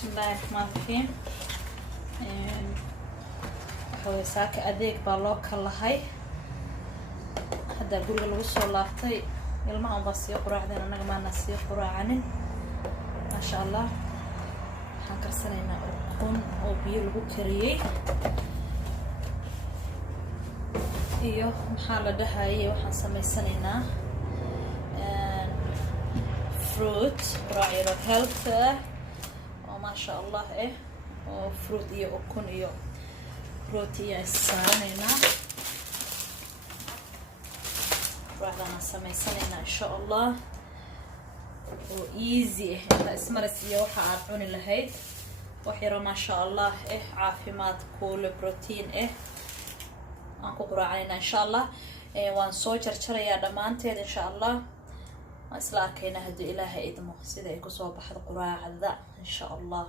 بسم الله الرحمن الرحيم. waxaa saaka adeeg baa loo kala hay hadda guriga lagu soo laabtay ilmaha aan baa sii quraacdeen anaga maana sii quraacanin ma sha Allah waxaan karsanaynaa ukun oo biyo lagu kariyay iyo maxaa la dhahaayay waxaan sameysanaynaa fruit raayro health oo ma sha Allah oo fruit iyo ukun iyo روتي سارنينا راح سميسانينا ان شاء الله وايزي اسمر سيو حاعرفوني لهيد وحيرا ما شاء الله عافيمات كل بروتين انكو قراعينا ان شاء الله وان سو جرجريا دمانتيد ان شاء الله اسلا كينا هدو الهي ادمو سيدا ايكو سو بخد قراعدا ان شاء الله